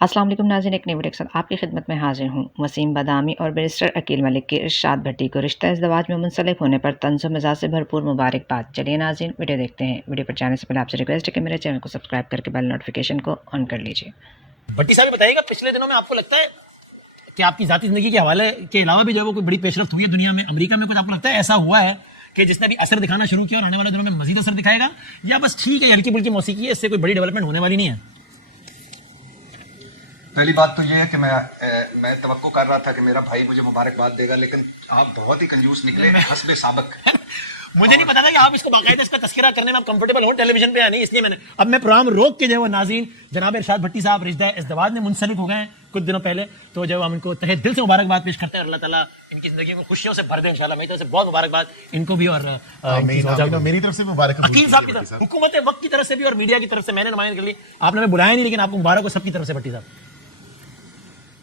अस्सलाम वालेकुम नाज़रीन, एक नई वीडियो के साथ आपकी खिदमत में हाजिर हूँ। वसीम बादामी और बैरिस्टर अकील मलिक के इरशाद भट्टी को रिश्ता इज़्दवाज में मुंसलिक होने पर तंज़ व मज़ाक़ से भरपूर मुबारकबाद। चलिए नाज़रीन, वीडियो देखते हैं। वीडियो पर जाने से पहले आपसे रिक्वेस्ट है कि मेरे चैनल को सब्सक्राइब करके बेल नोटिफिकेशन को ऑन कर लीजिए। भट्टी साहब बताइएगा, पिछले दिनों में आपको लगता है कि आपकी ज़ाती ज़िंदगी के हवाले के अलावा भी जो वो कोई बड़ी पेशरफ्त हुई है दुनिया में, अमेरिका में, कुछ आपको लगता है ऐसा हुआ है कि जिसने भी असर दिखाना शुरू किया और आने वाले दिनों में मजीद असर दिखाएगा, या बस ठीक है हल्की फुल्की मौसीकी है, इससे कोई बड़ी डेवलपमेंट होने वाली नहीं है? पहली बात तो ये है कि मैं तवक्को कर रहा था कि मेरा भाई मुझे मुबारकबाद देगा, लेकिन आप बहुत ही कंजूस निकले हस्बे साबक। मुझे नहीं पता था कि आप इसको बाकायदा इसका तस्करा करने में आप कंफर्टेबल हो टेलीविजन पे या नहीं, इसलिए मैंने अब मैं प्रोग्राम रोक के जो है नाज़रीन, जनाब इरशाद भट्टी साहब रिश्ता इज़्दवाज में मुंसलिक हो गए हैं कुछ दिनों पहले, तो जब हम इनको तहे दिल से मुबारकबाद पेश करते हैं, अल्लाह ताला इनकी जिंदगी को खुशियों से भर दे इंशाल्लाह। मेरी तरफ से बहुत मुबारकबाद इनको भी और मेरी तरफ से मुबारक अकील साहब की तरफ, हुकूमत वक्त की तरफ से भी और मीडिया की तरफ से मैंने नुमाइंदगी कर ली। आपने हमें बुलाया नहीं, लेकिन आपको मुबारक हो सबकी तरफ से भट्टी साहब।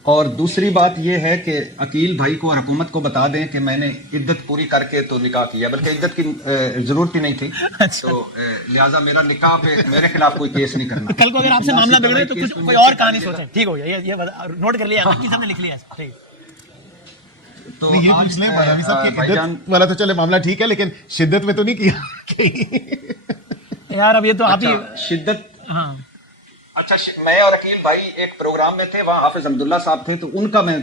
और दूसरी बात यह है कि अकील भाई को और हुकूमत को बता दें कि मैंने इद्दत पूरी करके तो निकाह किया, बल्कि इद्दत की जरूरत ही नहीं थी। अच्छा। तो लिहाजा मेरा निकाह पे मेरे खिलाफ कोई केस नहीं करना। कल को अगर आपसे मामला बिगड़े तो कुछ कोई और कहानी सोचें। ठीक हो गया, ये नोट कर लिया, अकील साहब ने लिख लिया। तो ये पूछ लें बादामी साहब की इद्दत वाला तो चले मामला ठीक है, लेकिन शिद्दत में तो नहीं किया यार अब ये तो आप ही शिद्दत। हाँ अच्छा, मैं और अकील भाई एक प्रोग्राम में थे, वहाँ हाफिज अब्दुल्ला साहब थे, तो उनका मैं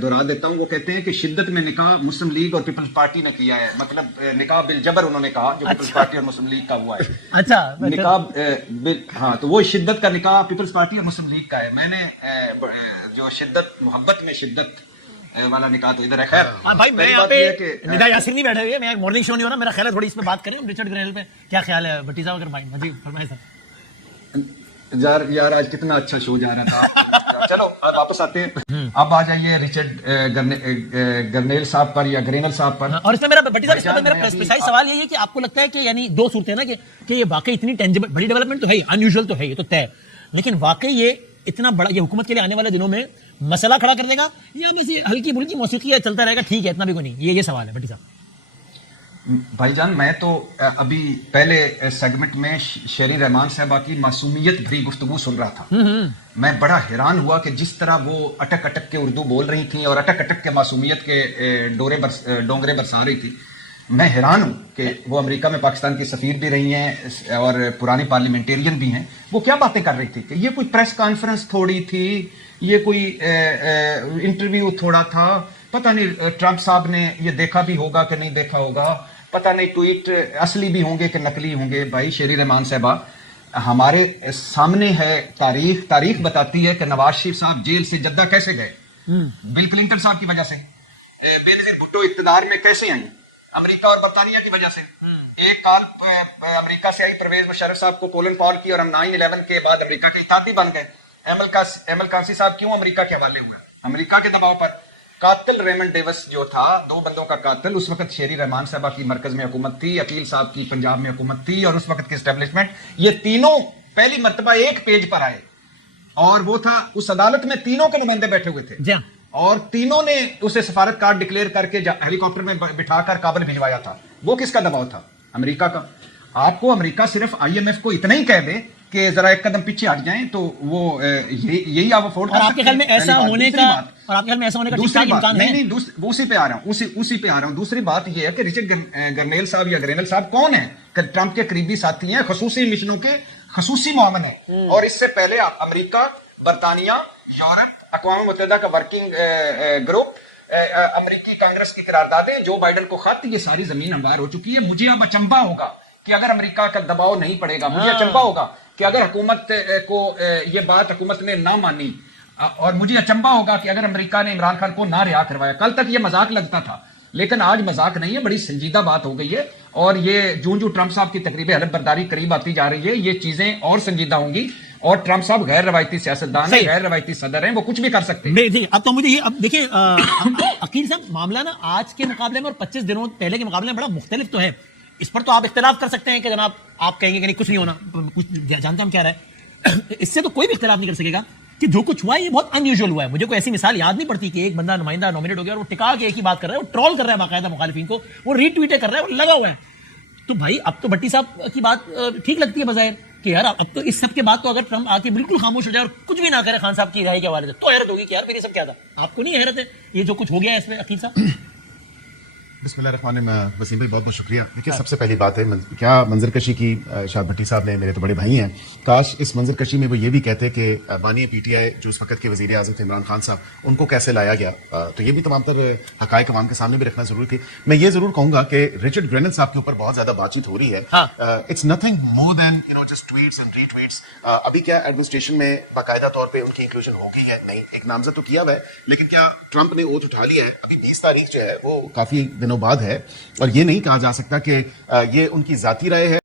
दोहरा देता हूँ। वो कहते हैं कि शिद्दत में निकाह मुस्लिम लीग और पीपल्स पार्टी ने किया है, मतलब निकाह बिल जबर उन्होंने कहा, जो पीपल्स पार्टी और मुस्लिम लीग का हुआ है। अच्छा, निकाह बिल, हाँ, तो वो शिद्दत का निकाह पीपल्स पार्टी और मुस्लिम लीग का है। मैंने जो शिद्दत मोहब्बत में शिद्दत वाला निकाह तो इधर है। खैर भाई मैं यहाँ पे निदा यासिर नहीं बैठे हुए, मैं मॉर्निंग शो नहीं हो रहा, मेरा ख्याल है थोड़ी इस पे बात करें रिचर्ड ग्रेनल पे, क्या ख्याल है भट्टी साहब? अगर भाई जी फरमाइए सर। यार आज कितना अच्छा शो जा रहा था। चलो अब वापस आते हैं। अब आ जाइए रिचर्ड गर्नेल साहब पर या ग्रेनल साहब पर। और इसमें मेरा भट्टी साहब मेरा प्रिसाइज सवाल यही है कि आपको लगता है कि यानी दो सूरतें ना कि ये वाकई इतनी टेंजिबल बड़ी डेवलपमेंट तो है, अनयूजुअल तो है, ये तो तय, लेकिन वाकई ये इतना बड़ा ये हुकूमत के लिए आने वाले दिनों में मसला खड़ा कर देगा, या बस ये हल्की फुल्की मौसीकी चलता रहेगा, ठीक है इतना भी कोई नहीं? ये सवाल है भट्टी साहब। भाईजान मैं तो अभी पहले सेगमेंट में शेरी रहमान साहबा की मासूमियत भरी गुफ्तगू सुन रहा था। मैं बड़ा हैरान हुआ कि जिस तरह वो अटक अटक के उर्दू बोल रही थी और अटक अटक के मासूमियत के डोंगरे बरसा रही थी। मैं हैरान हूँ कि वो अमेरिका में पाकिस्तान की सफीर भी रही हैं और पुरानी पार्लियामेंटेरियन भी हैं। वो क्या बातें कर रही थी कि ये कोई प्रेस कॉन्फ्रेंस थोड़ी थी, ये कोई इंटरव्यू थोड़ा था, पता नहीं ट्रंप साहब ने ये देखा भी होगा कि नहीं देखा होगा, पता नहीं ट्वीट असली भी होंगे कि नकली होंगे। भाई शेरी रहमान साहबा, हमारे सामने है तारीख बताती है कि नवाज शरीफ साहब जेल से जद्दा कैसे गए, बिल क्लिंटन साहब की वजह से, बेनजीर भुट्टो इक़्तिदार में कैसे आई, अमेरिका और बरतानिया की वजह से। एक कॉल अमेरिका से आई परवेज मुशर्रफ साहब को पोलन पॉल की, और हम 9/11 के बाद अमेरिका के इत्तेहादी बन गए। एमल कासी साहब क्यों अमेरिका के हवाले हुए? अमेरिका के दबाव पर। कातिल रेमंड डेविस जो था, दो बंदों का कातिल, उस वक्त शेरी रहमान साहबा की मरकज में हुकूमत थी, अकील साहब की पंजाब में हुकूमत थी, और उस वक्त की एस्टेब्लिशमेंट, ये तीनों पहली मर्तबा एक पेज पर आए, और वो था उस अदालत में तीनों के नुमाइंदे बैठे हुए थे, और तीनों ने उसे सफारत कार्ड डिक्लेयर करके हेलीकॉप्टर में बिठाकर काबुल भिजवाया था। वो किसका दबाव था? अमेरिका का। आपको अमेरिका सिर्फ IMF को इतना ही कह दे कि जरा एक कदम पीछे हट जाएं तो वो यही आप अफोर्ड कर सकते हैं। आपके ख्याल में ऐसा होने का, और आपके ख्याल में ऐसा होने का दूसरी बात इम्कान है? नहीं, उसी पे आ रहा हूं। दूसरी बात ये है कि रिचर्ड गर्नेल साहब या ग्रेनल साहब कौन है? ट्रंप के करीबी साथी हैं, खसूसी मिशनों के खसूसी मामले हैं, और इससे पहले अमेरिका, बरतानिया, यूरोप, अक़वाम मुत्तहिदा का वर्किंग ग्रुप, अमेरिकी कांग्रेस की करारदादें, जो बाइडन को खत, ये सारी जमीन हमवार हो चुकी है। मुझे अब अचंभा होगा कि अगर अमेरिका का दबाव नहीं पड़ेगा, मुझे अचंभा होगा कि अगर हुकूमत को ये बात हुकूमत ने ना मानी, और मुझे अचंभा होगा कि अगर अमेरिका ने इमरान खान को ना रिहा करवाया। कल तक ये मजाक लगता था, लेकिन आज मजाक नहीं है, बड़ी संजीदा बात हो गई है, और ये जूं ट्रंप साहब की तकरीब हलफ बर्दारी करीब आती जा रही है, ये चीजें और संजीदा होंगी। और ट्रंप साहब गैर रवायती सियासतदान है, गैर रवायती सदर हैं, वो कुछ भी कर सकते हैं। अब तो मुझे ये, अब देखिए अकील साहब, मामला ना आज के मुकाबले में और 25 दिनों पहले के मुकाबले में बड़ा मुख्तलिफ तो है। इस पर तो आप इख्तिलाफ कर सकते हैं कि जनाब आप कहेंगे कि नहीं कुछ नहीं होना, कुछ जानते हम क्या रहा है। इससे तो कोई भी इख्तिलाफ नहीं कर सकेगा कि जो कुछ हुआ है ये बहुत अनयूजुअल हुआ है। मुझे कोई ऐसी मिसाल याद नहीं पड़ती कि एक बंदा नुमाइंदा नॉमिनेट हो गया और वो टिका के एक ही बात कर रहा है, वो ट्रोल कर रहा है बाकायदा मुखालिफिन को, वो रीट्वीट कर रहा है, वो लगा हुआ है। तो भाई अब तो भट्टी साहब की बात ठीक लगती है बजाय, کہ یار اب تو اس سب کے بعد تو اگر ٹرمپ آ کے بالکل خاموش ہو جائے اور کچھ بھی نہ کرے خان صاحب کی رہائی کے حوالے سے تو حیرت ہوگی کہ یار پھر یہ سب کیا تھا. آپ کو نہیں حیرت ہے یہ جو کچھ ہو گیا ہے اس میں عقیل صاحب؟ بسم اللہ الرحمن الرحیم. وسیم بھائی بہت بہت شکریہ. دیکھیے سب سے پہلی بات ہے کیا منظر کشی کی شاد بھٹی صاحب نے, میرے تو بڑے بھائی ہیں, کاش اس منظر کشی میں وہ یہ بھی کہتے کہ بانی پی ٹی آئی جو اس وقت کے وزیر اعظم تھے عمران خان صاحب ان کو کیسے لایا گیا, تو یہ بھی تمام تر حقائق عوام کے سامنے بھی رکھنا ضروری تھی. میں یہ ضرور کہوں گا کہ رچرڈ گرینل صاحب کے اوپر بہت زیادہ بات چیت ہو رہی ہے. It's nothing more than just tweets and retweets. ابھی کیا ایڈمنسٹریشن میں باقاعدہ طور پہ ان کی انکلوژن ہو گئی ہے؟ نہیں, ایک نامزد تو کیا ہوا ہے, لیکن کیا ٹرمپ نے اوتھ اٹھا لیا ہے؟ ابھی 20 تاریخ جو ہے وہ کافی دنوں بعد ہے, اور یہ نہیں کہا جا سکتا کہ یہ ان کی ذاتی رائے ہے.